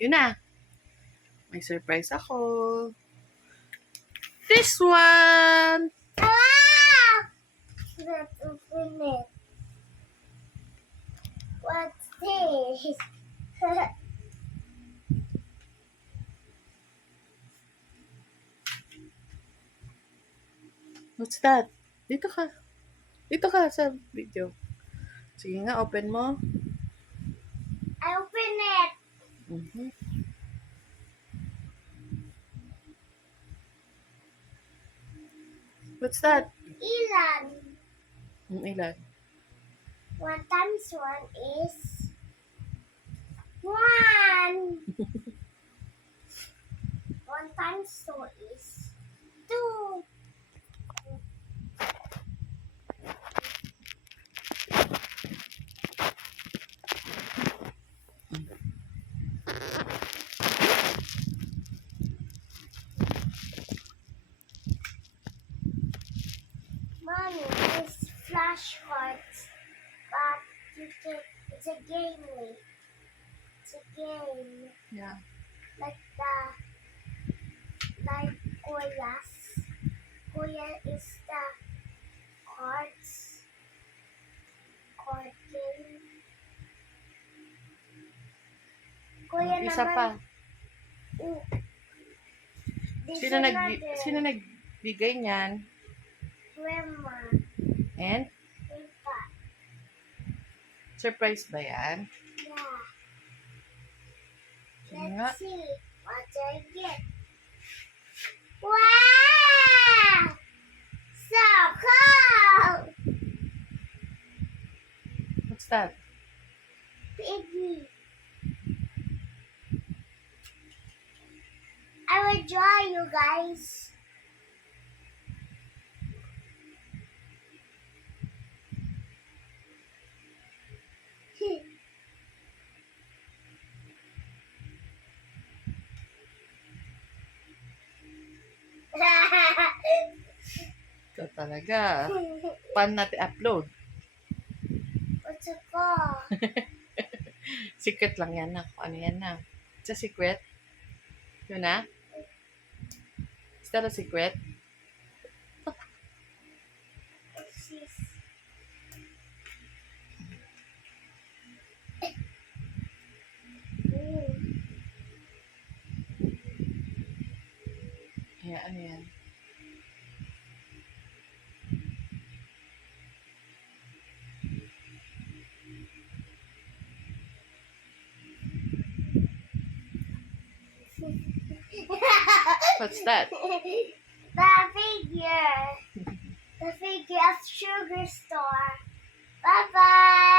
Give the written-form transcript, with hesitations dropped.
Yun na. May surprise ako. This one! Ah! Let's open it. What's this? What's that? Dito ka. Dito ka sa video. Sige nga, open mo. I open it. Mhm. What's that? Ilan. Ilan? 1 times 1 is 1. 1 times 2 is 2. Mommy, it's flashcards, but it's a game. It's a game Yeah. like Kuya's. Kuya is the card game. Kuya Isa naman. pa. Mm, this Sino another. sino nagbigay niyan? Grandma. And Tita. surprise ba yan? Yeah. Sige nga. Let's see what I get. Wow! So cool! What's that? Piggy. I will draw you guys. Ito talaga. Paano natin upload? What's it called? Secret lang yan na. Ano yan na? It's a secret? Yun na? Is that a secret? What's this? Yeah, ano yan? What's that? The figure. The figure of Sugar Store. Bye-bye.